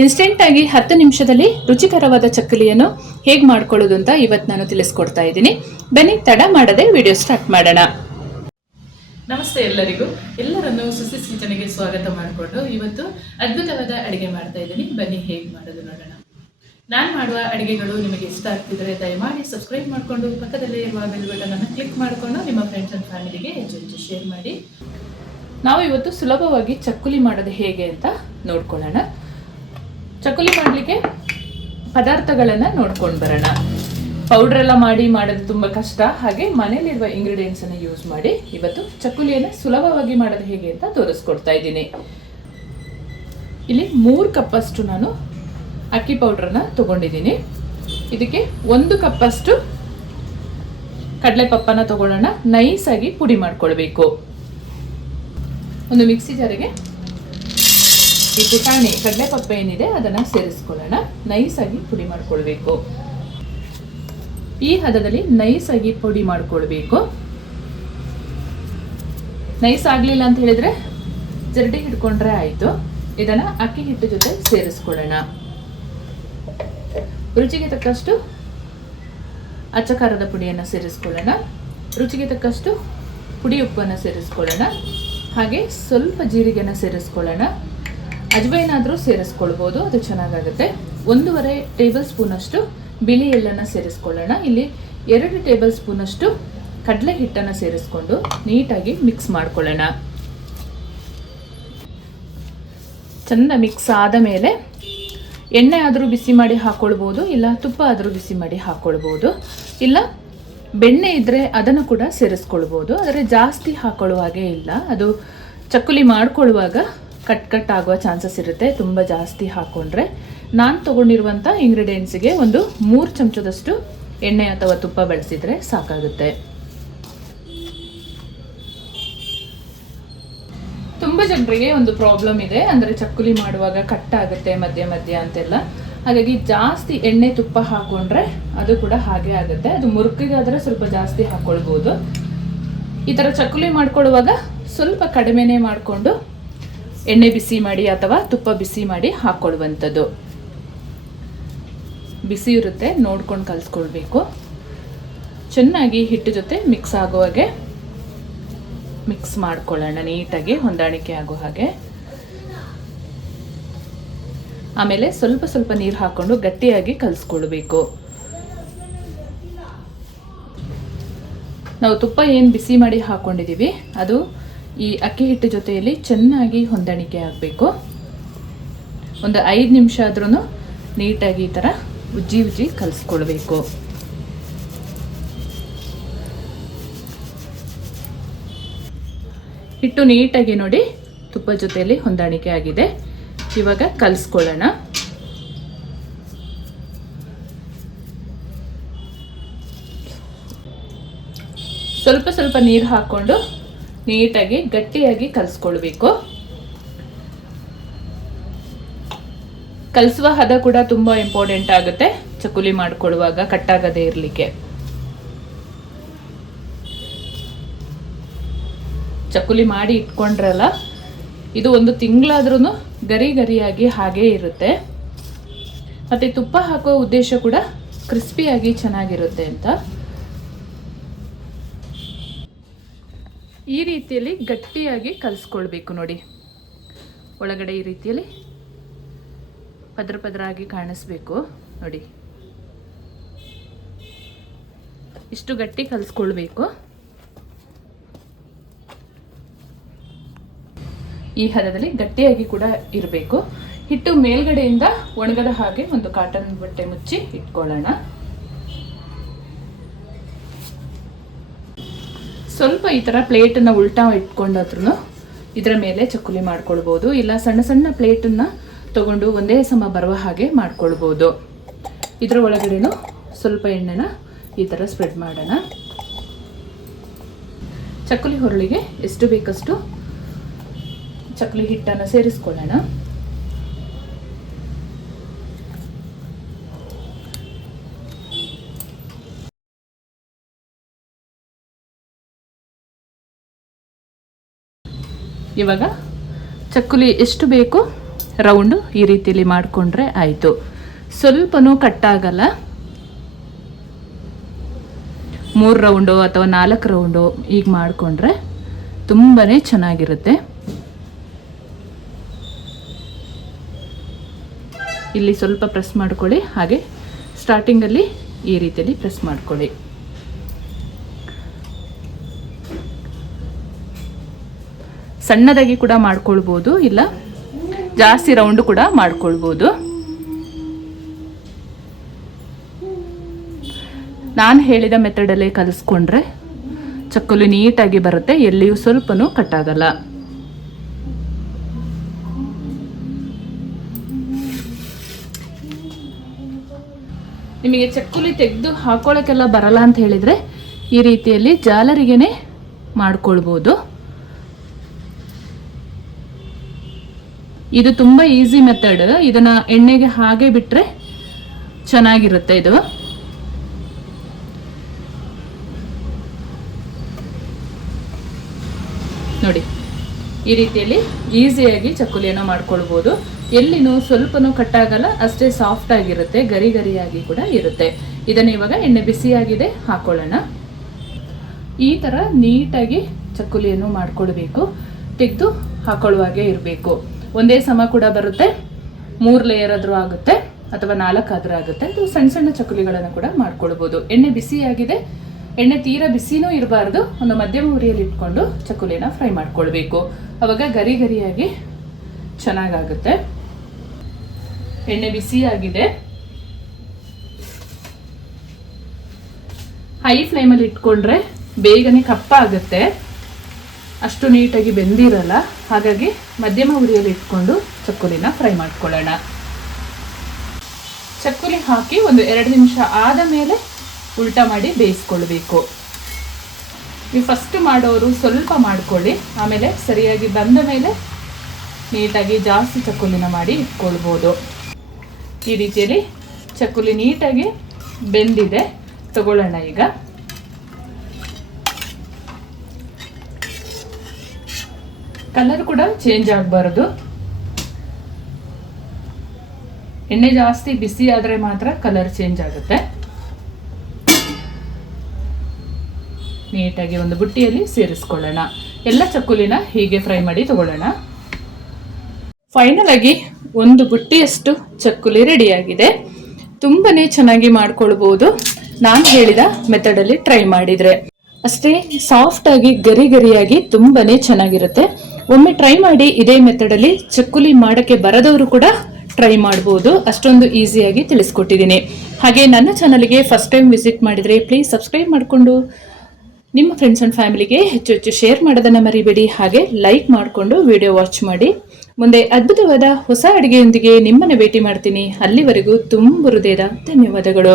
Instant ಆಗಿ 10 ನಿಮಿಷದಲ್ಲಿ ರುಚಿಕರವಾದ ಚಕ್ಕಲಿಯನ್ನು ಹೇಗೆ ಮಾಡ್ಕೊಳ್ಳೋದು ಅಂತ ಇವತ್ತು ನಾನು ತಿಳಿಸ್ಕೊಡ್ತಾ ಇದ್ದೀನಿ. ಬನ್ನಿ ತಡ ಮಾಡದೆ ವಿಡಿಯೋ ಸ್ಟಾರ್ಟ್ ಮಾಡೋಣ. ನಮಸ್ತೆ ಎಲ್ಲರಿಗೂ, ಎಲ್ಲರನ್ನು ಸುಸಿಸ್ ಕಿಚನ್ಗೆ ಸ್ವಾಗತ ಮಾಡಿಕೊಂಡು ಇವತ್ತು ಅದ್ಭುತವಾದ ಅಡುಗೆ ಮಾಡ್ತಾ ಇದ್ದೀನಿ. ಬನ್ನಿ ಹೇಗೆ ಮಾಡೋದು ನೋಡೋಣ. ನಾನು ಮಾಡುವ ಅಡುಗೆಗಳು ನಿಮಗೆ ಇಷ್ಟ ಆಗ್ತಿದ್ರೆ ದಯಮಾಡಿ ಸಬ್ಸ್ಕ್ರೈಬ್ ಮಾಡಿಕೊಂಡು ಪಕ್ಕದಲ್ಲೇ ಇರುವ ಬೆಲ್ ಬಟನ್ ಅನ್ನು ಕ್ಲಿಕ್ ಮಾಡಿಕೊಂಡು ನಿಮ್ಮ ಫ್ರೆಂಡ್ಸ್ ಅಂಡ್ ಫ್ಯಾಮಿಲಿಗೆ ಹೆಚ್ಚು ಶೇರ್ ಮಾಡಿ. ನಾವು ಇವತ್ತು ಸುಲಭವಾಗಿ ಚಕ್ಕುಲಿ ಮಾಡೋದು ಹೇಗೆ ಅಂತ ನೋಡ್ಕೊಳ್ಳೋಣ. ಚಕ್ಕುಲಿ ಮಾಡಲಿಕ್ಕೆ ಪದಾರ್ಥಗಳನ್ನು ನೋಡ್ಕೊಂಡು ಬರೋಣ. ಪೌಡರ್ ಎಲ್ಲ ಮಾಡೋದು ತುಂಬ ಕಷ್ಟ, ಹಾಗೆ ಮನೆಯಲ್ಲಿರುವ ಇಂಗ್ರೀಡಿಯೆಂಟ್ಸ್ ಅನ್ನು ಯೂಸ್ ಮಾಡಿ ಇವತ್ತು ಚಕ್ಕುಲಿಯನ್ನು ಸುಲಭವಾಗಿ ಮಾಡೋದು ಹೇಗೆ ಅಂತ ತೋರಿಸ್ಕೊಡ್ತಾ ಇದ್ದೀನಿ. ಇಲ್ಲಿ 3 ಕಪ್ಪಷ್ಟು ನಾನು ಅಕ್ಕಿ ಪೌಡ್ರನ್ನ ತಗೊಂಡಿದ್ದೀನಿ. ಇದಕ್ಕೆ 1 ಕಪ್ಪಷ್ಟು ಕಡಲೆಪಪ್ಪನ ತಗೊಳ್ಳೋಣ. ನೈಸಾಗಿ ಪುಡಿ ಮಾಡ್ಕೊಳ್ಬೇಕು. ಒಂದು ಮಿಕ್ಸಿ ಜಾರಿಗೆ ಈ ಪುಟಾಣಿ ಕಡಲೆಪಪ್ಪ ಏನಿದೆ ಅದನ್ನು ಸೇರಿಸ್ಕೊಳ್ಳೋಣ. ನೈಸಾಗಿ ಪುಡಿ ಮಾಡ್ಕೊಳ್ಬೇಕು. ಈ ಹದದಲ್ಲಿ ನೈಸಾಗಿ ಪುಡಿ ಮಾಡ್ಕೊಳ್ಬೇಕು. ನೈಸ್ ಆಗಲಿಲ್ಲ ಅಂತ ಹೇಳಿದ್ರೆ ಜರಡಿ ಹಿಡ್ಕೊಂಡ್ರೆ ಆಯಿತು. ಇದನ್ನು ಅಕ್ಕಿ ಹಿಟ್ಟು ಜೊತೆ ಸೇರಿಸ್ಕೊಳ್ಳೋಣ. ರುಚಿಗೆ ತಕ್ಕಷ್ಟು ಅಚ್ಚ ಖಾರದ ಪುಡಿಯನ್ನು ಸೇರಿಸ್ಕೊಳ್ಳೋಣ. ರುಚಿಗೆ ತಕ್ಕಷ್ಟು ಪುಡಿ ಉಪ್ಪನ್ನು ಸೇರಿಸ್ಕೊಳ್ಳೋಣ. ಹಾಗೆ ಸ್ವಲ್ಪ ಜೀರಿಗೆನ ಸೇರಿಸ್ಕೊಳ್ಳೋಣ. ಅಜ್ವೈನಾದರೂ ಸೇರಿಸ್ಕೊಳ್ಬೋದು, ಅದು ಚೆನ್ನಾಗಾಗುತ್ತೆ. 1.5 ಟೇಬಲ್ ಸ್ಪೂನಷ್ಟು ಬಿಳಿ ಎಳ್ಳನ್ನು ಸೇರಿಸ್ಕೊಳ್ಳೋಣ. ಇಲ್ಲಿ 2 ಟೇಬಲ್ ಸ್ಪೂನಷ್ಟು ಕಡಲೆ ಹಿಟ್ಟನ್ನು ಸೇರಿಸ್ಕೊಂಡು ನೀಟಾಗಿ ಮಿಕ್ಸ್ ಮಾಡ್ಕೊಳ್ಳೋಣ. ಚೆಂದ ಮಿಕ್ಸ್ ಆದ ಮೇಲೆ ಎಣ್ಣೆ ಆದರೂ ಬಿಸಿ ಮಾಡಿ ಹಾಕ್ಕೊಳ್ಬೋದು, ಇಲ್ಲ ತುಪ್ಪ ಆದರೂ ಬಿಸಿ ಮಾಡಿ ಹಾಕ್ಕೊಳ್ಬೋದು, ಇಲ್ಲ ಬೆಣ್ಣೆ ಇದ್ದರೆ ಅದನ್ನು ಕೂಡ ಸೇರಿಸ್ಕೊಳ್ಬೋದು. ಆದರೆ ಜಾಸ್ತಿ ಹಾಕೊಳ್ಳುವಾಗೇ ಇಲ್ಲ, ಅದು ಚಕ್ಕುಲಿ ಮಾಡ್ಕೊಳ್ಳುವಾಗ ಕಟ್ ಆಗುವ ಚಾನ್ಸಸ್ ಇರುತ್ತೆ ತುಂಬ ಜಾಸ್ತಿ ಹಾಕ್ಕೊಂಡ್ರೆ. ನಾನು ತೊಗೊಂಡಿರುವಂಥ ಇಂಗ್ರೀಡಿಯೆಂಟ್ಸಿಗೆ ಒಂದು 3 ಚಮಚದಷ್ಟು ಎಣ್ಣೆ ಅಥವಾ ತುಪ್ಪ ಬಳಸಿದರೆ ಸಾಕಾಗುತ್ತೆ. ತುಂಬ ಜನರಿಗೆ ಒಂದು ಪ್ರಾಬ್ಲಮ್ ಇದೆ, ಅಂದರೆ ಚಕ್ಕುಲಿ ಮಾಡುವಾಗ ಕಟ್ ಆಗುತ್ತೆ ಮಧ್ಯ ಅಂತೆಲ್ಲ. ಹಾಗಾಗಿ ಜಾಸ್ತಿ ಎಣ್ಣೆ ತುಪ್ಪ ಹಾಕ್ಕೊಂಡ್ರೆ ಅದು ಕೂಡ ಹಾಗೆ ಆಗುತ್ತೆ. ಅದು ಮುರುಕಿಗಾದರೆ ಸ್ವಲ್ಪ ಜಾಸ್ತಿ ಹಾಕ್ಕೊಳ್ಬೋದು. ಈ ಥರ ಚಕ್ಕುಲಿ ಮಾಡ್ಕೊಳ್ಳುವಾಗ ಸ್ವಲ್ಪ ಕಡಿಮೆನೇ ಮಾಡಿಕೊಂಡು ಎಣ್ಣೆ ಬಿಸಿ ಮಾಡಿ ಅಥವಾ ತುಪ್ಪ ಬಿಸಿ ಮಾಡಿ ಹಾಕ್ಕೊಳ್ಳುವಂಥದ್ದು. ಬಿಸಿ ಇರುತ್ತೆ, ನೋಡ್ಕೊಂಡು ಕಲಿಸ್ಕೊಳ್ಬೇಕು. ಚೆನ್ನಾಗಿ ಹಿಟ್ಟು ಜೊತೆ ಮಿಕ್ಸ್ ಆಗೋ ಹಾಗೆ ಮಿಕ್ಸ್ ಮಾಡ್ಕೊಳ್ಳೋಣ, ನೀಟಾಗಿ ಹೊಂದಾಣಿಕೆ ಆಗೋ ಹಾಗೆ. ಆಮೇಲೆ ಸ್ವಲ್ಪ ನೀರು ಹಾಕ್ಕೊಂಡು ಗಟ್ಟಿಯಾಗಿ ಕಲಿಸ್ಕೊಳ್ಬೇಕು. ನಾವು ತುಪ್ಪ ಏನು ಬಿಸಿ ಮಾಡಿ ಹಾಕ್ಕೊಂಡಿದ್ದೀವಿ ಅದು ಈ ಅಕ್ಕಿ ಹಿಟ್ಟು ಜೊತೆಯಲ್ಲಿ ಚೆನ್ನಾಗಿ ಹೊಂದಾಣಿಕೆ ಆಗಬೇಕು. ಒಂದು 5 ನಿಮಿಷ ಆದ್ರೂ ನೀಟಾಗಿ ಈ ಥರ ಉಜ್ಜಿ ಕಲಿಸ್ಕೊಳ್ಬೇಕು. ಹಿಟ್ಟು ನೀಟಾಗಿ ನೋಡಿ ತುಪ್ಪ ಜೊತೆಯಲ್ಲಿ ಹೊಂದಾಣಿಕೆ ಆಗಿದೆ. ಇವಾಗ ಕಲಿಸ್ಕೊಳ್ಳೋಣ. ಸ್ವಲ್ಪ ನೀರು ಹಾಕ್ಕೊಂಡು ನೀಟಾಗಿ ಗಟ್ಟಿಯಾಗಿ ಕಲಿಸ್ಕೊಳ್ಬೇಕು. ಕಲಿಸುವ ಹದ ಕೂಡ ತುಂಬ ಇಂಪಾರ್ಟೆಂಟ್ ಆಗುತ್ತೆ ಚಕ್ಕುಲಿ ಮಾಡ್ಕೊಳ್ಳುವಾಗ ಕಟ್ಟಾಗದೇ ಇರಲಿಕ್ಕೆ. ಚಕ್ಕುಲಿ ಮಾಡಿ ಇಟ್ಕೊಂಡ್ರಲ್ಲ, ಇದು 1 ತಿಂಗಳಾದ್ರೂ ಗರಿಯಾಗಿ ಹಾಗೇ ಇರುತ್ತೆ. ಮತ್ತು ತುಪ್ಪ ಹಾಕೋ ಉದ್ದೇಶ ಕೂಡ ಕ್ರಿಸ್ಪಿಯಾಗಿ ಚೆನ್ನಾಗಿರುತ್ತೆ ಅಂತ. ಈ ರೀತಿಯಲ್ಲಿ ಗಟ್ಟಿಯಾಗಿ ಕಲಿಸ್ಕೊಳ್ಬೇಕು ನೋಡಿ. ಒಳಗಡೆ ಈ ರೀತಿಯಲ್ಲಿ ಪದರ ಆಗಿ ಕಾಣಿಸ್ಬೇಕು ನೋಡಿ. ಇಷ್ಟು ಗಟ್ಟಿ ಕಲಿಸ್ಕೊಳ್ಬೇಕು. ಈ ಹದದಲ್ಲಿ ಗಟ್ಟಿಯಾಗಿ ಕೂಡ ಇರಬೇಕು. ಹಿಟ್ಟು ಮೇಲ್ಗಡೆಯಿಂದ ಒಣಗದ ಹಾಗೆ ಒಂದು ಕಾಟನ್ ಬಟ್ಟೆ ಮುಚ್ಚಿ ಇಟ್ಕೊಳ್ಳೋಣ. ಸ್ವಲ್ಪ ಈ ಥರ ಪ್ಲೇಟನ್ನು ಉಲ್ಟಾ ಇಟ್ಕೊಂಡಾದ್ರೂ ಇದರ ಮೇಲೆ ಚಕ್ಕುಲಿ ಮಾಡ್ಕೊಳ್ಬೋದು, ಇಲ್ಲ ಸಣ್ಣ ಪ್ಲೇಟನ್ನು ತಗೊಂಡು ಒಂದೇ ಸಮ ಬರುವ ಹಾಗೆ ಮಾಡ್ಕೊಳ್ಬೋದು. ಇದರ ಒಳಗಡೆನೂ ಸ್ವಲ್ಪ ಎಣ್ಣೆನ ಈ ಥರ ಸ್ಪ್ರೆಡ್ ಮಾಡೋಣ. ಚಕ್ಕುಲಿ ಹುರುಳಿಗೆ ಎಷ್ಟು ಬೇಕಷ್ಟು ಚಕ್ಕುಲಿ ಹಿಟ್ಟನ್ನು ಸೇರಿಸ್ಕೊಳ್ಳೋಣ. ಇವಾಗ ಚಕ್ಕುಲಿ ಎಷ್ಟು ಬೇಕು ರೌಂಡು ಈ ರೀತಿಯಲ್ಲಿ ಮಾಡಿಕೊಂಡ್ರೆ ಆಯಿತು. ಸ್ವಲ್ಪನೂ ಕಟ್ಟಾಗಲ್ಲ. 3 ರೌಂಡು ಅಥವಾ 4 ರೌಂಡು ಈಗ ಮಾಡಿಕೊಂಡ್ರೆ ತುಂಬಾ ಚೆನ್ನಾಗಿರುತ್ತೆ. ಇಲ್ಲಿ ಸ್ವಲ್ಪ ಪ್ರೆಸ್ ಮಾಡ್ಕೊಳ್ಳಿ, ಹಾಗೆ ಸ್ಟಾರ್ಟಿಂಗಲ್ಲಿ ಈ ರೀತಿಯಲ್ಲಿ ಪ್ರೆಸ್ ಮಾಡ್ಕೊಳ್ಳಿ. ಸಣ್ಣದಾಗಿ ಕೂಡ ಮಾಡ್ಕೊಳ್ಬೋದು, ಇಲ್ಲ ಜಾಸ್ತಿ ರೌಂಡು ಕೂಡ ಮಾಡ್ಕೊಳ್ಬೋದು. ನಾನು ಹೇಳಿದ ಮೆಥಡಲ್ಲೇ ಕಲಿಸ್ಕೊಂಡ್ರೆ ಚಕ್ಕುಲಿ ನೀಟಾಗಿ ಬರುತ್ತೆ, ಎಲ್ಲಿಯೂ ಸ್ವಲ್ಪನೂ ಕಟ್ಟಾಗಲ್ಲ. ನಿಮಗೆ ಚಕ್ಕುಲಿ ತೆಗೆದು ಹಾಕೊಳ್ಳೋಕ್ಕೆಲ್ಲ ಬರಲ್ಲ ಅಂತ ಹೇಳಿದರೆ ಈ ರೀತಿಯಲ್ಲಿ ಜಾಲರಿಗೆನೆ ಮಾಡ್ಕೊಳ್ಬೋದು. ಇದು ತುಂಬ ಈಸಿ ಮೆಥಡ್. ಇದನ್ನ ಎಣ್ಣೆಗೆ ಹಾಗೆ ಬಿಟ್ಟರೆ ಚೆನ್ನಾಗಿರುತ್ತೆ. ಇದು ನೋಡಿ, ಈ ರೀತಿಯಲ್ಲಿ ಈಸಿಯಾಗಿ ಚಕ್ಕುಲಿಯನ್ನು ಮಾಡ್ಕೊಳ್ಬೋದು. ಎಲ್ಲಿನೂ ಸ್ವಲ್ಪನೂ ಕಟ್ಟಾಗಲ್ಲ, ಅಷ್ಟೇ ಸಾಫ್ಟ್ ಆಗಿರುತ್ತೆ, ಗರಿ ಗರಿಯಾಗಿ ಕೂಡ ಇರುತ್ತೆ. ಇದನ್ನು ಇವಾಗ ಎಣ್ಣೆ ಬಿಸಿಯಾಗಿದೆ, ಹಾಕೊಳ್ಳೋಣ. ಈ ಥರ ನೀಟಾಗಿ ಚಕ್ಕುಲಿಯನ್ನು ಮಾಡ್ಕೊಳ್ಬೇಕು. ತೆಗೆದು ಹಾಕೊಳ್ಳುವಾಗೆ ಇರಬೇಕು. ಒಂದೇ ಸಮ ಕೂಡ ಬರುತ್ತೆ. 3 ಲೇಯರ್ ಆದರೂ ಆಗುತ್ತೆ ಅಥವಾ 4 ಆದರೂ ಆಗುತ್ತೆ. ಇದು ಸಣ್ಣ ಸಣ್ಣ ಚಕ್ಕುಲಿಗಳನ್ನು ಕೂಡ ಮಾಡ್ಕೊಳ್ಬೋದು. ಎಣ್ಣೆ ಬಿಸಿಯಾಗಿದೆ. ಎಣ್ಣೆ ತೀರಾ ಬಿಸಿನೂ ಇರಬಾರ್ದು. ಒಂದು ಮಧ್ಯಮ ಉರಿಯಲ್ಲಿ ಇಟ್ಕೊಂಡು ಚಕ್ಕುಲಿನ ಫ್ರೈ ಮಾಡ್ಕೊಳ್ಬೇಕು. ಅವಾಗ ಗರಿ ಗರಿಯಾಗಿ ಚೆನ್ನಾಗಾಗುತ್ತೆ. ಎಣ್ಣೆ ಬಿಸಿಯಾಗಿದೆ. ಹೈ ಫ್ಲೇಮಲ್ಲಿ ಇಟ್ಕೊಂಡ್ರೆ ಬೇಗನೆ ಕಪ್ಪಾಗುತ್ತೆ, ಅಷ್ಟು ನೀಟಾಗಿ ಬೆಂದಿರಲ್ಲ. ಹಾಗಾಗಿ ಮಧ್ಯಮ ಉರಿಯಲ್ಲಿ ಇಟ್ಕೊಂಡು ಚಕ್ಕುಲಿನ ಫ್ರೈ ಮಾಡ್ಕೊಳ್ಳೋಣ. ಚಕ್ಕುಲಿ ಹಾಕಿ ಒಂದು 2 ನಿಮಿಷ ಆದ ಮೇಲೆ ಉಲ್ಟಾ ಮಾಡಿ ಬೇಯಿಸ್ಕೊಳ್ಬೇಕು. ನೀವು ಫಸ್ಟ್ ಮಾಡೋರು ಸ್ವಲ್ಪ ಮಾಡ್ಕೊಳ್ಳಿ, ಆಮೇಲೆ ಸರಿಯಾಗಿ ಬಂದ ಮೇಲೆ ನೀಟಾಗಿ ಜಾಸ್ತಿ ಚಕ್ಕುಲಿನ ಮಾಡಿ ಇಟ್ಕೊಳ್ಬೋದು. ಈ ರೀತಿಯಲ್ಲಿ ಚಕ್ಕುಲಿ ನೀಟಾಗಿ ಬೆಂದಿದೆ. ತಗೊಳ್ಳೋಣ ಈಗ. ಕಲರ್ ಕೂಡ ಚೇಂಜ್ ಆಗಬಾರದು. ಎಣ್ಣೆ ಜಾಸ್ತಿ ಬಿಸಿ ಆದರೆ ಮಾತ್ರ ಕಲರ್ ಚೇಂಜ್ ಆಗುತ್ತೆ. ನೀಟಾಗಿ ಒಂದು ಬುಟ್ಟಿಯಲ್ಲಿ ಸೇರಿಸ್ಕೊಳ್ಳೋಣ. ಎಲ್ಲ ಚಕ್ಕುಲಿನ ಹೀಗೆ ಫ್ರೈ ಮಾಡಿ ತಗೊಳ್ಳೋಣ. ಫೈನಲ್ ಆಗಿ ಒಂದು ಬುಟ್ಟಿಯಷ್ಟು ಚಕ್ಕುಲಿ ರೆಡಿಯಾಗಿದೆ. ತುಂಬಾನೇ ಚೆನ್ನಾಗಿ ಮಾಡ್ಕೊಳ್ಬಹುದು ನಾನು ಹೇಳಿದ ಮೆಥಡಲ್ಲಿ ಟ್ರೈ ಮಾಡಿದ್ರೆ. ಅಷ್ಟೇ ಸಾಫ್ಟ್ ಆಗಿ ಗರಿ ಗರಿಯಾಗಿ ತುಂಬಾನೇ ಚೆನ್ನಾಗಿರುತ್ತೆ. ಒಮ್ಮೆ ಟ್ರೈ ಮಾಡಿ. ಇದೇ ಮೆಥಡಲ್ಲಿ ಚಕ್ಕುಲಿ ಮಾಡೋಕ್ಕೆ ಬರದವರು ಕೂಡ ಟ್ರೈ ಮಾಡ್ಬೋದು. ಅಷ್ಟೊಂದು ಈಸಿಯಾಗಿ ತಿಳಿಸ್ಕೊಟ್ಟಿದ್ದೀನಿ. ಹಾಗೆ ನನ್ನ ಚಾನಲ್ಗೆ ಫಸ್ಟ್ ಟೈಮ್ ವಿಸಿಟ್ ಮಾಡಿದರೆ ಪ್ಲೀಸ್ ಸಬ್ಸ್ಕ್ರೈಬ್ ಮಾಡಿಕೊಂಡು ನಿಮ್ಮ ಫ್ರೆಂಡ್ಸ್ ಆ್ಯಂಡ್ ಫ್ಯಾಮಿಲಿಗೆ ಹೆಚ್ಚು ಹೆಚ್ಚು ಶೇರ್ ಮಾಡೋದನ್ನು ಮರಿಬೇಡಿ. ಹಾಗೆ ಲೈಕ್ ಮಾಡಿಕೊಂಡು ವಿಡಿಯೋ ವಾಚ್ ಮಾಡಿ. ಮುಂದೆ ಅದ್ಭುತವಾದ ಹೊಸ ಅಡುಗೆಯೊಂದಿಗೆ ನಿಮ್ಮನ್ನು ಭೇಟಿ ಮಾಡ್ತೀನಿ. ಅಲ್ಲಿವರೆಗೂ ತುಂಬ ಹೃದಯದ ಧನ್ಯವಾದಗಳು.